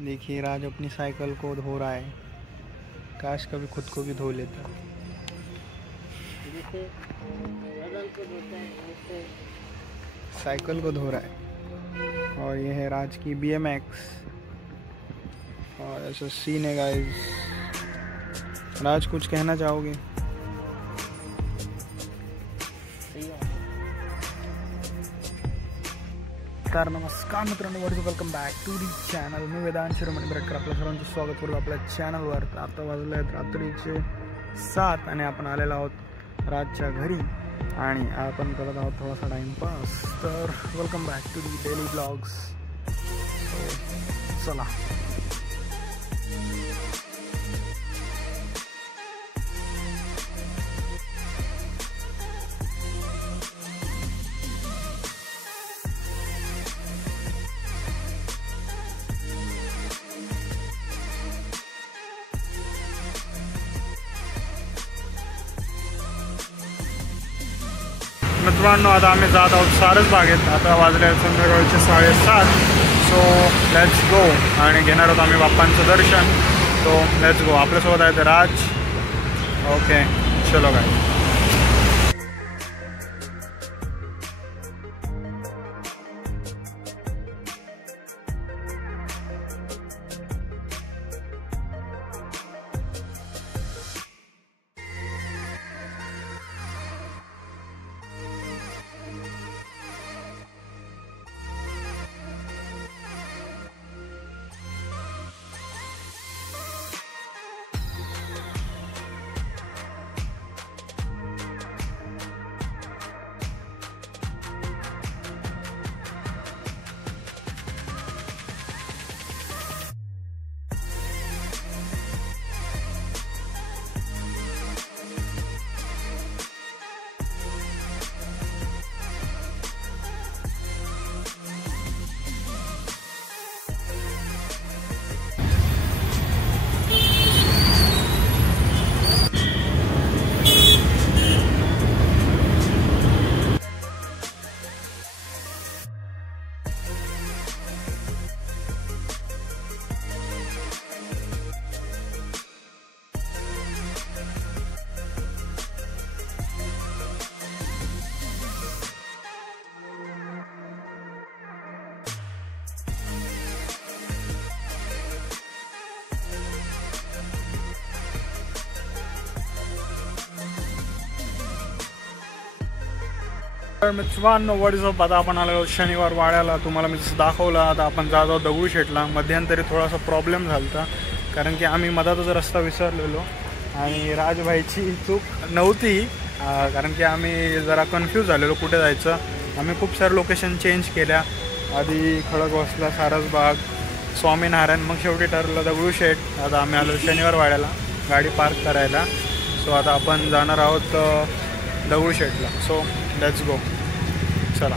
देखिए राज अपनी साइकिल को धो रहा है, काश कभी खुद को भी धो लेता। साइकिल को धो रहा है। और ये है राज की BMX और ऐसा सीन है गाइस। राज कुछ कहना चाहोगे? नमस्कार मित्रांनो, welcome back to the channel. मी वेदांत शिरोमणी बरटकर आपल्या सर्वांचं स्वागत करतो आपल्या चॅनलवर. आता वाजले आहेत रात्रीचे 7 आणि आपण आलेलो आहोत राजच्या घरी आणि आपण करत आहोत थोडासा टाइमपास. तर welcome back to the daily blogs. चला मित्रांनो, आता आम्ही जात आहोत सारसबागेत. आता वाजले संध्याकाळचे 7:30. सो लेट्स गो आणि घेणार आहोत आम्ही बाप्पांचं दर्शन. So let's go. आपल्यासोबत आहे राज. ओके चलो काय. तर मित्रांनो, व्हॉट इज अप. आता आपण आलो शनिवार वाड्याला. तुम्हाला मी जसं दाखवलं, आता आपण जात आहोत दगडूशेठला. मध्यंतरी थोडासा प्रॉब्लेम झाला होता कारण की आम्ही मधातच रस्ता विसरलेलो आणि राजभाईची चूक नव्हती कारण की आम्ही जरा कन्फ्यूज झालेलो कुठे जायचं. आम्ही खूप सारे लोकेशन चेंज केल्या. आधी खडकवासला, सारसबाग, स्वामीनारायण, मग शेवटी ठरलं दगडूशेठ. आता आम्ही आलो शनिवार वाड्याला गाडी पार्क करायला. सो आता आपण जाणार आहोत दगडूशेठला. So let's go. चला.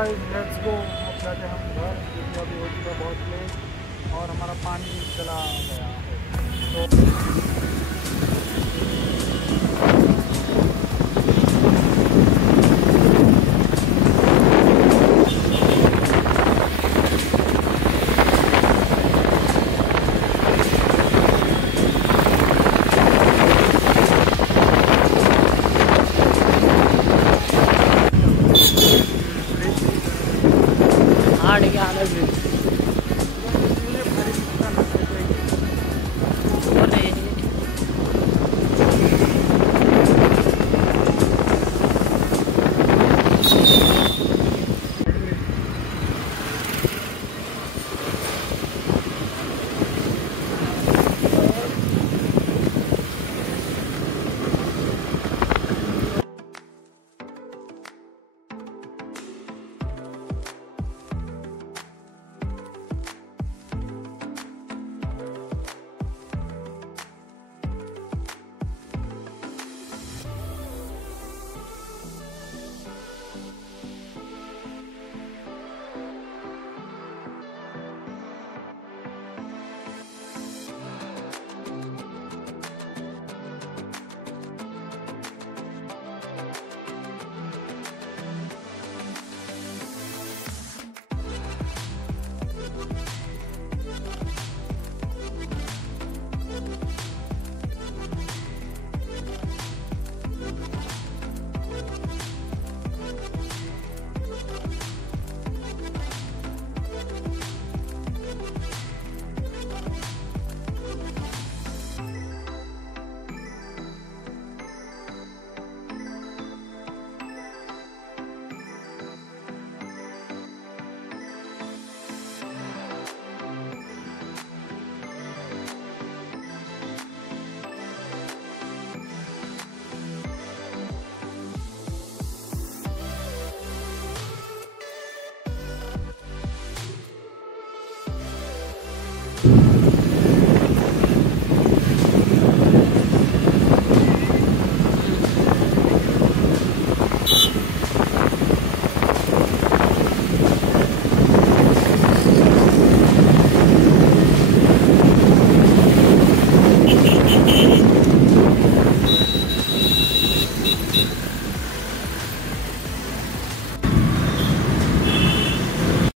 गाइस लेट्स गो, अब जाते हम घर, क्योंकि अभी हो चुका बहुत लेट और हमारा पानी चला गया है। तो